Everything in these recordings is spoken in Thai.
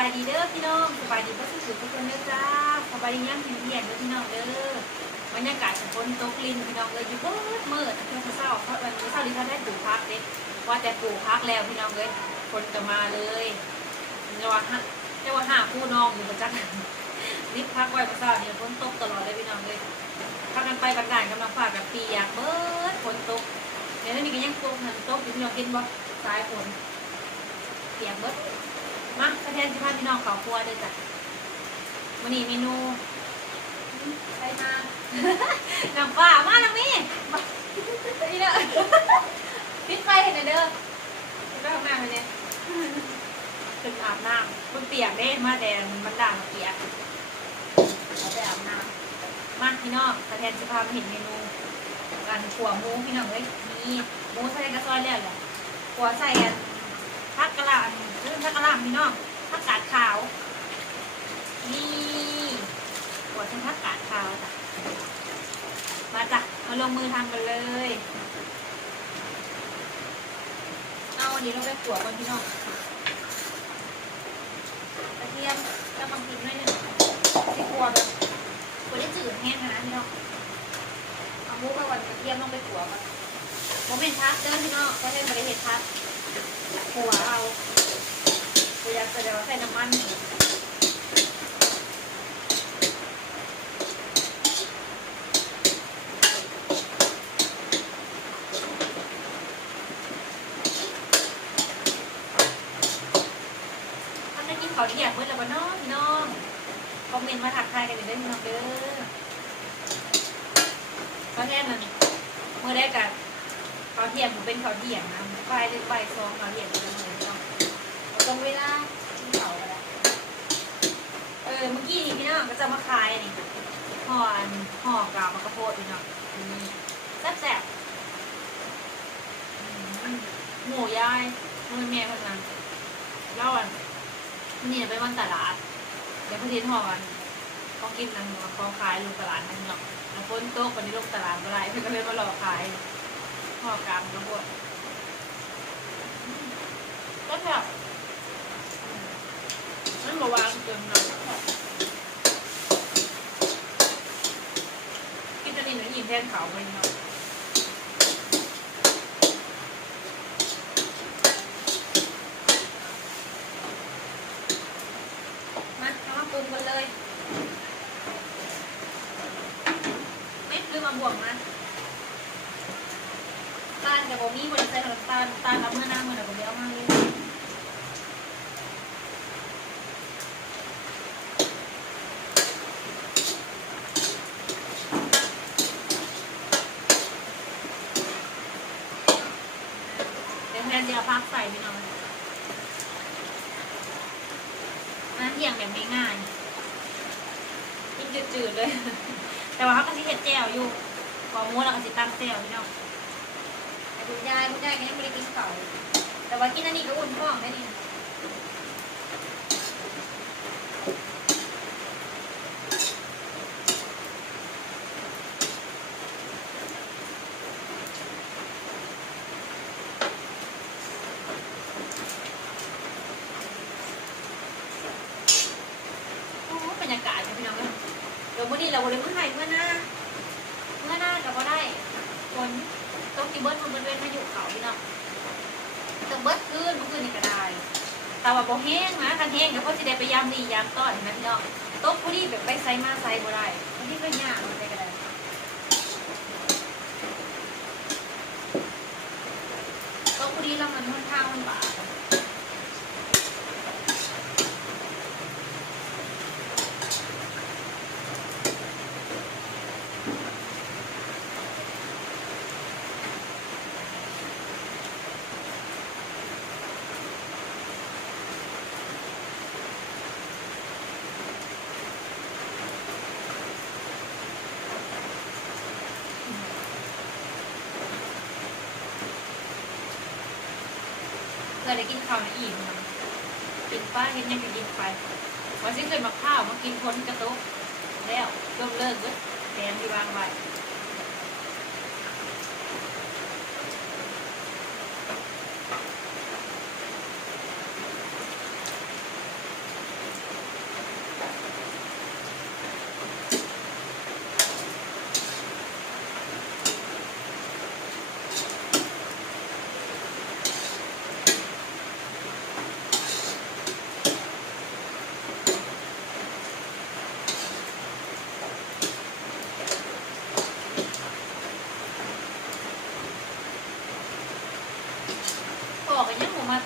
ายดีเด้อพี่น้องสบายดีก็สุดๆทุกคนเด้อจ้าสบายดีย่ำเย็นๆเด้อพี่น้องเด้อบรรยากาศฝนตกลินพี่น้องเลยอยู่เมื่อเพื่อนเศร้าเพราะวันนี้เศร้าดีเขาได้ปลูกพักเด็กว่าแต่ปลูกพักแล้วพี่น้องเลยฝนจะมาเลยจะว่าห้าคู่น้องอยู่ประจักษ์นิดพักไว้เมื่อเช้าเนี่ยฝนตกตลอดเลยพี่น้องเลยพากันไปบันไดกำลังฝากกับเปียกเบิดฝนตกเดี๋ยวนี้ก็ยังตกหันตกอยู่พี่น้องกินบ่สายฝนเปียกเบิดมาประเทศที่พาพี่น้องเขาครัวเลยจ้ะวันนี้เมนูไปมาน้ำปลามาแล้วมี่นี่เด้อปิดไฟเห็นเด้อไปทำงานมาเนี่ยตึงอาบน้ำมันเปียกเด้มาแต่มันด่างเปียกเราไปอาบน้ำมาพี่น้องประเทศที่พามาเห็นเมนูการขั่วหมูพี่น้องเลยมีหมูใส่กระซอยแล้วแหละขั่วใส่กันผักกะหล่ำซึ่งผักกะหล่ำพี่น้องผักกาดขาวนี่ขั่วใส่ผักกาดขาวจ้ะมาจ้ะมาลงมือทำกันเลยเอาอันนี้เราไปขั่วกันพี่น้องกระเทียมกระมังพริกหน่อยหนึ่งที่ขั่วแบบขั่วได้จืดแห้งนะพี่น้องเอาหมูไปวันกระเทียมลงไปขั่วกันผมเป็นพักเดินพี่น้องก็เป็นบริเวณพักขั่วเอาเดี๋ยวจะใส่น้ำมันเขาที่อยากเมื่อแล้วก็น้องพี่น้องคอมเมนต์มาถักทายกันได้พี่น้องเด้อเขาแค่นั้นเมื่อได้กันเขาเทียมผมเป็นเขาเทียมนะใบหรือใบซองเขาเทียมเป็นเหมือนกันตรงเวลาเขาอะไรเมื่อกี้นี่พี่น้องก็จะมาคายนี่ห่อกาวมะกระโพดพี่น้องนี่แซ่บๆหมูย่ายมือแม่คนนั้นเล่าอันนี่ไปวันตลาดเดี๋ยวพอดีห่อกันเขากินกันเขาขายลงตลาดนั่นเนาะแล้วฝนตกวันนี้ลงตลาดอะไรเพื่อนก็เลยมาหลอกขายห่อกามกระโพดก็แบบนั่นบอกว่าเกินหน่อยกินจะนี่หนูยินแทนเขาไปเนาะมาเอามาปรุงกันเลยไม่ลืมมาบวกนะตาลกับโบมี่บริษัทของตาลรับเมื่อหน้าเมื่อไหร่ผมจะเอามาเลยแทนจะเอาพักใส่ไปหน่อยนั่นอย่างแบบง่ายๆกินจืดๆเลย แต่ว่าเขาก็จะเห็ดแจ่วอยู่กอมูแล้วก็จะตั้งแจ่วพี่น้องแต่คุณยายก็ยังไม่ได้กินเก่าแต่ว่ากินอันนี้ก็อุ่นท้องได้นี่บรรยากาศพี่น้องกันเดี๋ยววันนี้เราเลยเมื่อไหร่เมื่อหน้าก็บ่ได้คนต้องกินเบิร์ดมันเป็นมาอยู่เขาพี่น้องต้องเบิร์ดขึ้นเมื่อคืนนี่ก็ได้แต่ว่าบ่แห้งนะคันแห้งเดี๋ยวเขาจะได้ไปยำดียำต้อนนะพี่น้องโต๊ะพอดีแบบไปไซมาไซบ่ได้พอดีก็ยากมันได้ก็ได้โต๊ะพอดีแล้วมันค่อนข้างมันบาดได้กินข้าวในอิ่มกินป้าเห็นยังกินไปวันที่เคยมาข้าวมากินพ้นกระตุกแล้วเริ่มเลิกเลยแทนที่วางไว้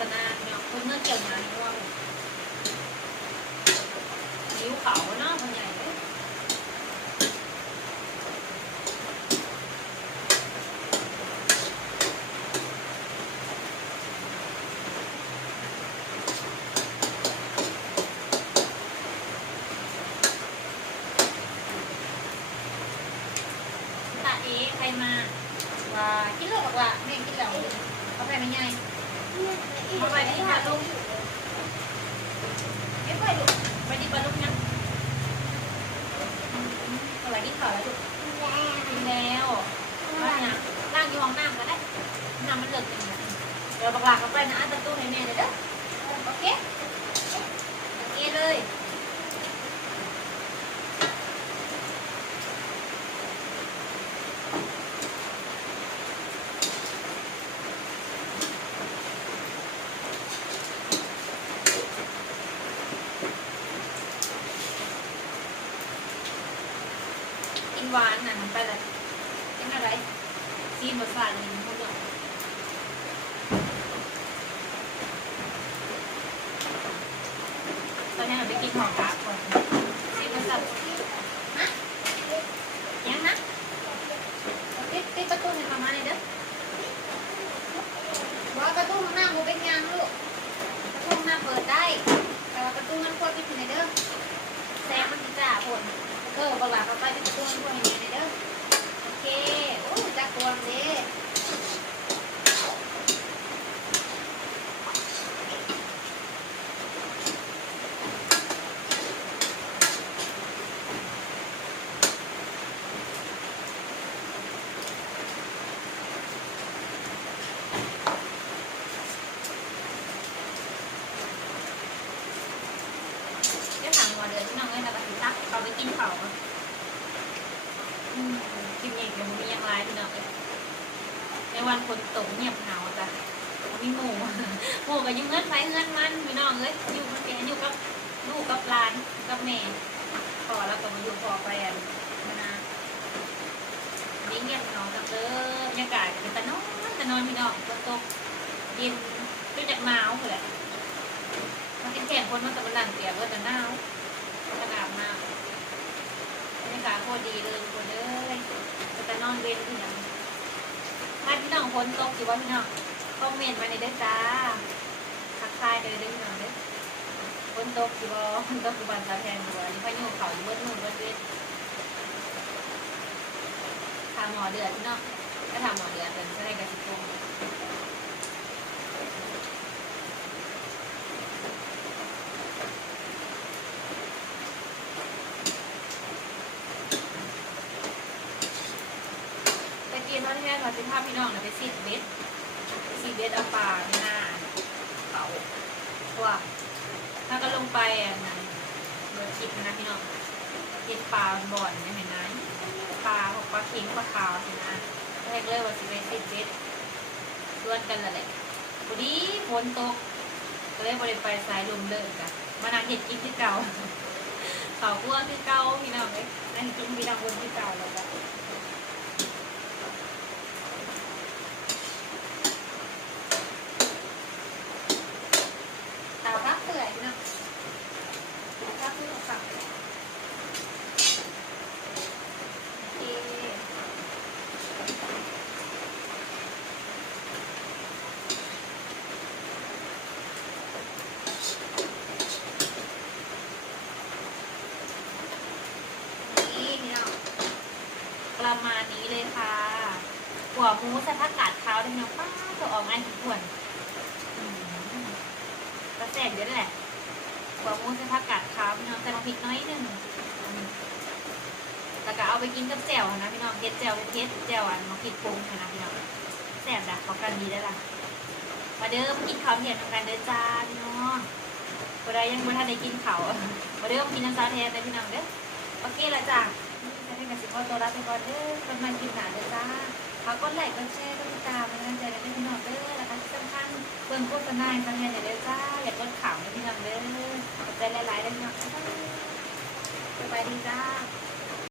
ตนาเนาะคนเนื้อเกี่ยวหนาเนี่ยว่านิ้วเขาเนาะคนใหญ่เลยตาเอ๋ใครมาว่ากินเหล้าบอกว่าแม่กินเหล้าเขาไปไม่ไงเขาไปที่หาลูกไม่ไปลูกไปดีกว่าลูกนะอะไรกินข้าวแล้วลูกกินแล้วว่าเนี่ยร่างอยู่ห้องน้ำก็ได้น้ำมันเลิกกินนะเดี๋ยวบักหลาเขาไปนะอันประตูให้แม่เลยเด้อโอเคโอเคเลยหวานน่ะไปเลยเป็นอะไรซีมรสชาตินี่พวกเราตอนนี้เราไปกินของกาก่อนซีมรสชาตินะยังนะติดประตูให้ประมาณนี้เด้อว่าประตูข้างหน้ามูเป็นยังลูกประตูข้างหน้าเปิดได้แต่ว่าประตูมันควรปิดอยู่ในเด้อแซมมันจะจ่าผลบังหลาเขาไปที่ประตูมันควรอยู่ในเด้อโอเคโอ้จักรวงเด้เดือนที่น้องเอ้ยเราไปตักเขาไปกินเขากินเองเดี๋ยวมันมียังไงพี่น้องเอ้ยในวันฝนตกเงียบเหงาจ้ะมีหมูก็ยุ่งเงินไฟเงินมันพี่น้องเอ้ยอยู่มันเป็นอยู่กับลูกกับหลานกับแม่พอแล้วก็มาอยู่พอไปนะนี่เงียบเหงาจังเลยบรรยากาศเป็นตะนอนพี่น้องฝนตกเย็นด้วยจากหนาวเลยมันเป็นแข่งคนมันตะวันหลังเปียกก็จะหนาวขนาดมากบรรยากาศโคตรดีเลยคนเลยจะนอนเว้นที่ไหนถ้าพี่น้องฝนตกอยู่ว่าพี่น้องคอมเมนต์มาในเด้อจ้าทักทายกันเลยเด้อพี่น้องเด้อฝนตกอยู่บ่ฝนตกอยู่บ้านตาแทนอยู่นี่พายุเขาอยู่เบิ้ลนู่นเบิ้ลเวททำหมอเดือดพี่น้องก็ทำหมอเดือดเป็นใช่กระสิบโมงตอนแรกเราจะพาพี่น้องไปซีดเบ็ดเอาปลาหน้าเขาว่าถ้าก็ลงไปนั้นโดยคิดนะพี่น้องกินปลาบ่อนเนี่ยเห็นไหมปลาของปลาเค็งปลาขาวสินะแรกเลยว่าจะไปซีดเบ็ดชวนกันแหละพอดีฝนตกก็เลยบริไปสายลมเดินกันมานั่งเห็ดกินที่เก่าเขากลัวที่เก่าพี่น้องเลยนั่งกินพี่น้องบนที่เก่าเลยจ้ะประมาณนี้เลยค่ะหัวหมูใส่ผักกาดขาวด้วยนะป้าจะออกงานถี่ถ้วนกระแสเยอะแหละหัวหมูใส่ผักกาดขาวพี่น้องใส่มะพริกน้อยนึงแล้วก็เอาไปกินกับแจ่วนะพี่น้องเผ็ดแจ่วเผ็ดแจ่วมะพริกปรุงนะพี่น้องแซ่บนะเขากันดีได้ละมาเดิมกินข้าวเที่ยงกันเด้อจ้าพี่น้องก็ได้ยังไม่ทันได้กินเขามาเดิมกินน้ำซอสแทนเลยพี่น้องเด้อโอเคละจ้าให้กับสิบวันตัวรับไปก่อนเด้อประมาณกินหนาเด้อจ้าขอกดไลค์กดแชร์กดติดตามเป็นกำลังใจให้พี่น้องเด้อแล้วก็ที่สำคัญเพิ่มโฆษณาทางเงินเด้อจ้าอยากลด